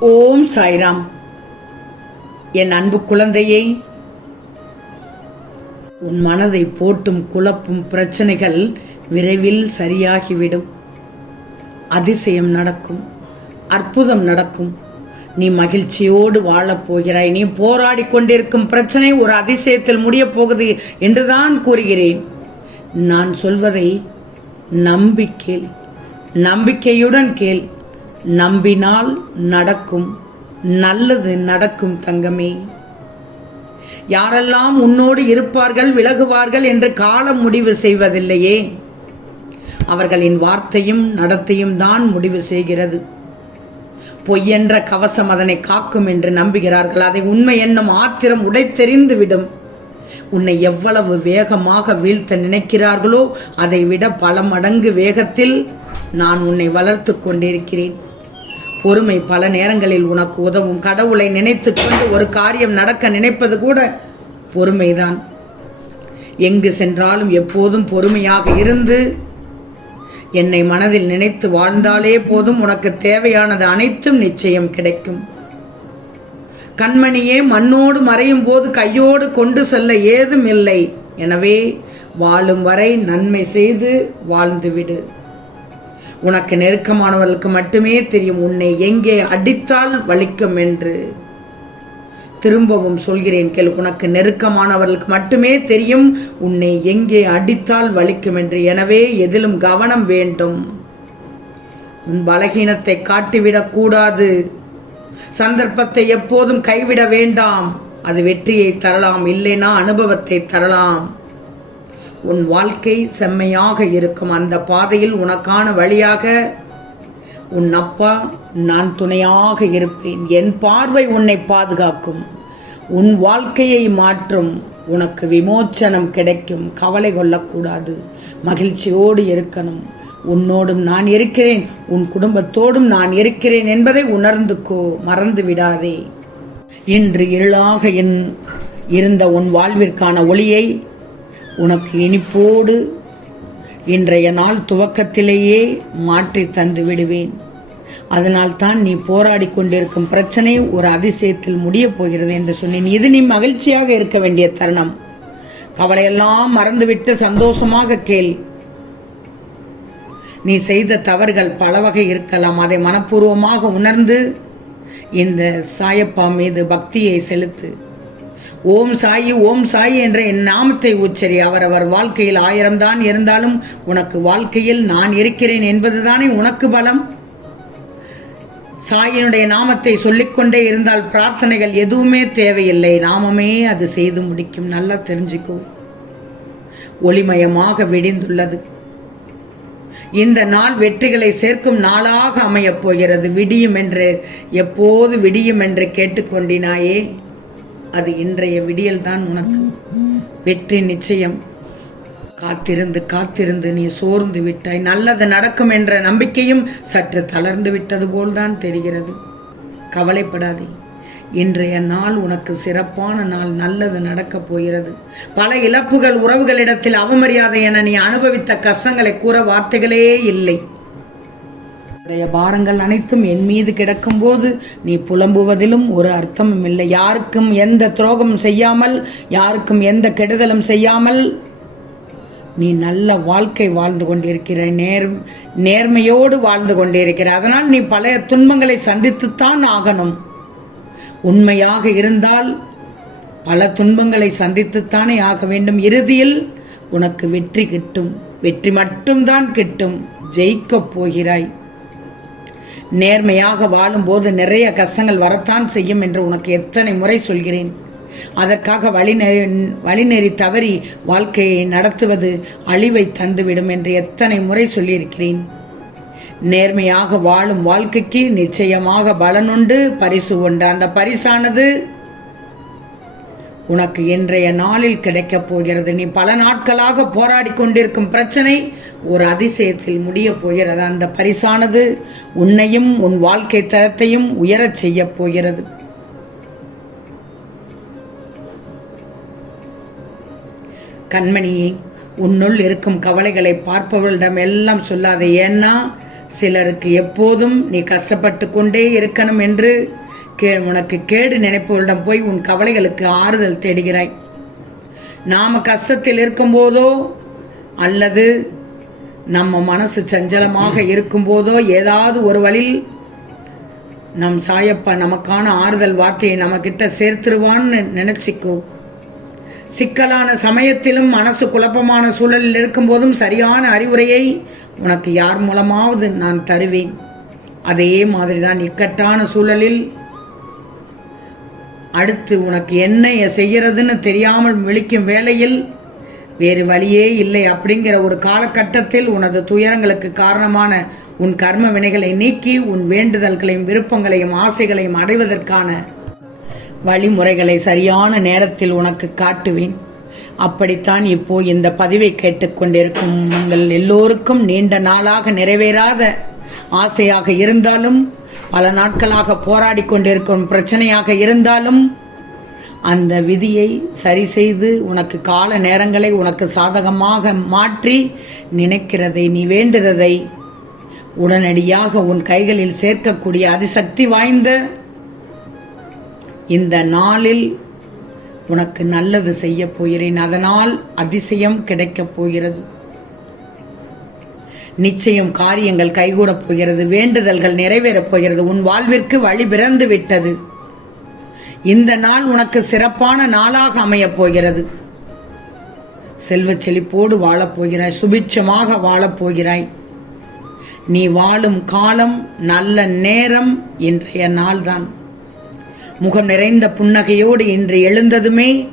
ஓம் சாய்ராம். என் அன்பு குழந்தையே உன் மனதை போட்டும் குழப்பும் பிரச்சனைகள் விரைவில் சரியாகிவிடும். அதிசயம் நடக்கும் அற்புதம் நடக்கும். நீ மகிழ்ச்சியோடு வாழப் போகிறாய். நீ போராடி கொண்டிருக்கும் பிரச்சனை ஒரு அதிசயத்தில் முடியப் போகுது என்றுதான் கூறுகிறேன். நான் சொல்வதை நம்பி நம்பிக்கையுடன் கேள். நம்பினால் நடக்கும் நல்லது நடக்கும் தங்கமே. யாரெல்லாம் உன்னோடு இருப்பார்கள் விலகுவார்கள் என்று காலம் முடிவு செய்வதில்லையே. அவர்களின் வார்த்தையும் நடத்தையும் தான் முடிவு செய்கிறது. பொய்யென்ற கவசம் அதனை காக்கும் என்று நம்புகிறார்கள். அதை உண்மை என்னும் ஆத்திரம் உடைத்தெறிந்துவிடும். உன்னை எவ்வளவு வேகமாக வீழ்த்த நினைக்கிறார்களோ அதை விட பல மடங்கு வேகத்தில் நான் உன்னை வளர்த்து கொண்டிருக்கிறேன். பொறுமை பல நேரங்களில் உனக்கு உதவும். கடவுளை நினைத்து கொண்டு ஒரு காரியம் நடக்க நினைப்பது கூட பொறுமைதான். எங்கு சென்றாலும் எப்போதும் பொறுமையாக இருந்து என்னை மனதில் நினைத்து வாழ்ந்தாலே போதும். உனக்கு தேவையானது அனைத்தும் நிச்சயம் கிடைக்கும். கண்மணியே மண்ணோடு மறையும் போது கையோடு கொண்டு செல்ல ஏதும் இல்லை. எனவே வாழும் வரை நன்மை செய்து வாழ்ந்துவிடு. உனக்கு நெருக்கமானவர்களுக்கு மட்டுமே தெரியும். உன்னை எங்கே அடித்தால் வலிக்கும் என்று திரும்பவும் சொல்கிறேன் கேள். உனக்கு நெருக்கமானவர்களுக்கு மட்டுமே தெரியும். உன்னை எங்கே அடித்தால் வலிக்கும் என்று. எனவே எதிலும் கவனம் வேண்டும். உன் பலகீனத்தை காட்டிவிடக்கூடாது சந்தர்ப்பத்தை எப்போதும் கைவிட வேண்டாம். அது வெற்றியை தரலாம் இல்லைனா அனுபவத்தை தரலாம். உன் வாழ்க்கை செம்மையாக இருக்கும். அந்த பாதையில் உனக்கான வழியாக உன் அப்பா நான் துணையாக இருப்பேன். என் பார்வை உன்னை பாதுகாக்கும். உன் வாழ்க்கையை மாற்றும். உனக்கு விமோச்சனம் கிடைக்கும். கவலை கொள்ளக்கூடாது. மகிழ்ச்சியோடு இருக்கணும். உன்னோடும் நான் இருக்கிறேன். உன் குடும்பத்தோடும் நான் இருக்கிறேன் என்பதை உணர்ந்துக்கோ. மறந்து விடாதே. இன்று இருளாக என் இருந்த உன் வாழ்விற்கான ஒளியை உனக்கு இனிப்போடு இன்றைய நாள் துவக்கத்திலேயே மாற்றி தந்து விடுவேன். அதனால் தான் நீ போராடி கொண்டிருக்கும் பிரச்சனை ஒரு அதிசயத்தில் முடியப் போகிறது என்று சொன்னேன். இது நீ மகிழ்ச்சியாக இருக்க வேண்டிய தருணம். கவலையெல்லாம் மறந்துவிட்டு சந்தோஷமாக கேள். நீ செய்த தவறுகள் பல வகை இருக்கலாம். அதை மனப்பூர்வமாக உணர்ந்து இந்த சாயப்பா மீது பக்தியை செலுத்து. ஓம் சாயி ஓம் சாயி என்ற என் நாமத்தை உச்சரி. அவரவர் வாழ்க்கையில் ஆயிரம்தான் இருந்தாலும் உனக்கு வாழ்க்கையில் நான் இருக்கிறேன் என்பதுதானே உனக்கு பலம். சாயினுடைய நாமத்தை சொல்லிக்கொண்டே இருந்தால் பிரார்த்தனைகள் எதுவுமே தேவையில்லை. நாமமே அது செய்து முடிக்கும். நல்லா தெரிஞ்சுக்கோ. ஒளிமயமாக விடிந்துள்ளது. இந்த நாள் வெற்றிகளை சேர்க்கும் நாளாக அமையப் போகிறது. விடியும் என்று எப்போது விடியும் என்று கேட்டுக்கொண்டினாயே. அது இன்றைய விடியல்தான் உனக்கு. வெற்றி நிச்சயம். காத்திருந்து காத்திருந்து நீ சோர்ந்து விட்டாய். நல்லது நடக்கும் என்ற நம்பிக்கையும் சற்று தளர்ந்து விட்டது போல்தான் தெரிகிறது. கவலைப்படாதே. இன்றைய நாள் உனக்கு சிறப்பான நாள். நல்லது நடக்கப் போகிறது. பல இழப்புகள் உறவுகளிடத்தில் அவமரியாதை என நீ அனுபவித்த கஷ்டங்களை கூற வார்த்தைகளே இல்லை. உடைய பாரங்கள் அனைத்தும் என் மீது கிடக்கும்போது நீ புலம்புவதிலும் ஒரு அர்த்தமும் இல்லை. யாருக்கும் எந்த துரோகமும் செய்யாமல் யாருக்கும் எந்த கெடுதலும் செய்யாமல் நீ நல்ல வாழ்க்கை வாழ்ந்து கொண்டிருக்கிற நேர் நேர்மையோடு வாழ்ந்து கொண்டிருக்கிற அதனால் நீ பல துன்பங்களை சந்தித்துத்தான் ஆகணும். உண்மையாக இருந்தால் பல துன்பங்களை சந்தித்துத்தானே ஆக வேண்டும். இறுதியில் உனக்கு வெற்றி கிட்டும். வெற்றி மட்டும்தான் கிட்டும். ஜெயிக்கப் போகிறாய். நேர்மையாக வாழும்போது நிறைய கஷ்டங்கள் வரத்தான் செய்யும் என்று உனக்கு எத்தனை முறை சொல்கிறேன். அதற்காக வழிநெறி வழிநெறி தவறி வாழ்க்கையை நடத்துவது அழிவை தந்துவிடும் என்று எத்தனை முறை சொல்லியிருக்கிறேன். நேர்மையாக வாழும் வாழ்க்கைக்கு நிச்சயமாக பலனுண்டு பரிசு உண்டு. அந்த பரிசானது உனக்கு இன்றைய நாளில் கிடைக்கப் போகிறது. நீ பல நாட்களாக போராடி கொண்டிருக்கும் பிரச்சனை ஒரு அதிசயத்தில் முடியப் போகிறது. அந்த பரிசானது உன்னையும் உன் வாழ்க்கை தரத்தையும் உயரச் செய்யப் போகிறது. கண்மணியே உன்னுள் இருக்கும் கவலைகளை பார்ப்பவர்களிடம் எல்லாம் சொல்லாதே. ஏன்னா சிலருக்கு எப்போதும் நீ கஷ்டப்பட்டு கொண்டே இருக்கணும் என்று கே உனக்கு கேடு நினைப்பவரிடம் போய் உன் கவலைகளுக்கு ஆறுதல் தேடுகிறாய். நாம் கஷ்டத்தில் இருக்கும்போதோ அல்லது நம்ம மனசு சஞ்சலமாக இருக்கும்போதோ ஏதாவது ஒரு வழியில் நம் சாயப்பா நமக்கான ஆறுதல் வார்த்தையை நம்மக்கிட்ட சேர்த்துருவான்னு நினச்சிக்கோ. சிக்கலான சமயத்திலும் மனசு குழப்பமான சூழலில் இருக்கும்போதும் சரியான அறிவுரையை உனக்கு யார் மூலமாவது நான் தருவேன். அதே மாதிரி தான் இக்கட்டான சூழலில் அடுத்து உனக்கு என்ன செய்யறதுன்னு தெரியாமல் விழிக்கும் வேளையில் வேறு வழியே இல்லை அப்படிங்கிற ஒரு காலகட்டத்தில் உனது துயரங்களுக்கு காரணமான உன் கர்ம வினைகளை நீக்கி உன் வேண்டுதல்களையும் விருப்பங்களையும் ஆசைகளையும் அடைவதற்கான வழிமுறைகளை சரியான நேரத்தில் உனக்கு காட்டுவேன். அப்படித்தான் இப்போ இந்த பதிவை கேட்டுக்கொண்டிருக்கும் உங்கள் எல்லோருக்கும் நீண்ட நாளாக நிறைவேறாத ஆசையாக இருந்தாலும் பல நாட்களாக போராடி கொண்டிருக்கும் பிரச்சனையாக இருந்தாலும் அந்த விதியை சரி செய்து உனக்கு கால நேரங்களை உனக்கு சாதகமாக மாற்றி நினைக்கிறதை நீ வேண்டுறதை உடனடியாக உன் கைகளில் சேர்க்கக்கூடிய அதிசக்தி வாய்ந்த இந்த நாளில் உனக்கு நல்லது செய்ய போகிறேன். அதனால் அதிசயம் கிடைக்கப் போகிறது. நிச்சயம் காரியங்கள் கைகூடப் போகிறது வேண்டுதல்கள் நிறைவேறப் போகிறது உன் வாழ்விற்கு வழி பிறந்து விட்டது இந்த நாள் உனக்கு சிறப்பான நாளாக அமையப் போகிறது. செல்வ செழிப்போடு வாழப் போகிறாய் சுபிட்சமாக வாழப் போகிறாய். நீ வாழும் காலம் நல்ல நேரம் இன்றைய நாள்தான். முகம் நிறைந்த புன்னகையோடு இன்று எழுந்ததுமே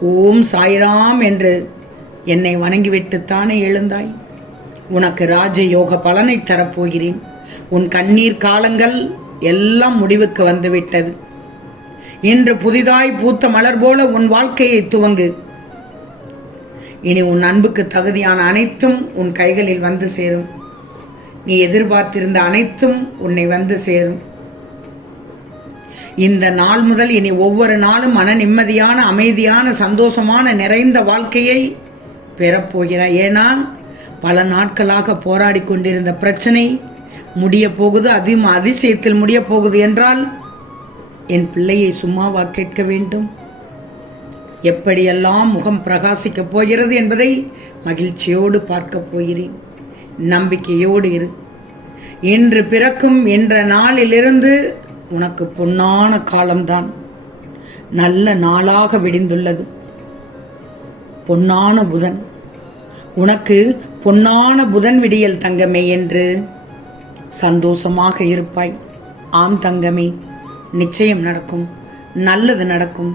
ஓம் சாய்ராம் என்று என்னை வணங்கிவிட்டுத்தானே எழுந்தாய். உனக்கு ராஜயோக பலனை தரப்போகிறேன். உன் கண்ணீர் காலங்கள் எல்லாம் முடிவுக்கு வந்துவிட்டது. இன்று புதிதாய் பூத்த மலர் போல உன் வாழ்க்கையை துவங்கு. இனி உன் அன்புக்கு தகுதியான அனைத்தும் உன் கைகளில் வந்து சேரும். நீ எதிர்பார்த்திருந்த அனைத்தும் உன்னை வந்து சேரும். இந்த நாள் முதல் இனி ஒவ்வொரு நாளும் மன நிம்மதியான அமைதியான சந்தோஷமான நிறைந்த வாழ்க்கையை பெறப்போகிறாய். ஏன்னா பல நாட்களாக போராடி கொண்டிருந்த பிரச்சனை முடிய போகுது அதி அதிசயத்தில் முடிய போகுது என்றால் என் பிள்ளையை சும்மாவா கேட்க வேண்டும்? எப்படியெல்லாம் முகம் பிரகாசிக்கப் போகிறது என்பதை மகிழ்ச்சியோடு பார்க்கப் போகிறேன். நம்பிக்கையோடு இரு. இன்று பிறக்கும் என்ற நாளிலிருந்து உனக்கு பொன்னான காலம்தான். நல்ல நாளாக விடிந்துள்ளது. பொன்னான புதன். உனக்கு பொன்னான புதன் விடியல் தங்கமே என்று சந்தோஷமாக இருப்பாய். ஆம் தங்கமே நிச்சயம் நடக்கும். நல்லது நடக்கும்.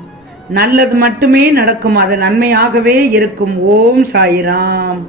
நல்லது மட்டுமே நடக்கும். அது நன்மையாகவே இருக்கும். ஓம் சாயிராம்.